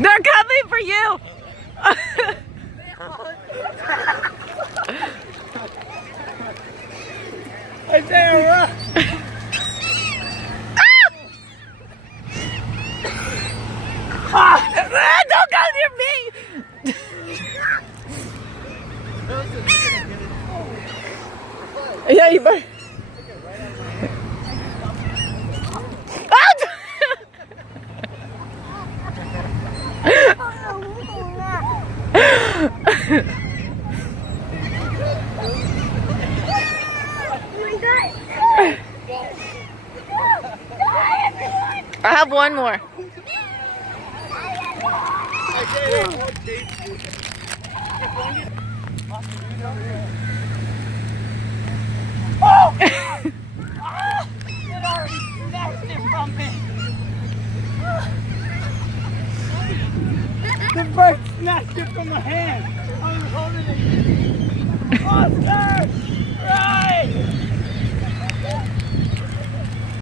They're coming for you. Isaiah, Don't go near me. Yeah, you better. I have one more. oh! It already snatched it from me. The bird snatched it from my hand. I was holding it. Oscar! Right!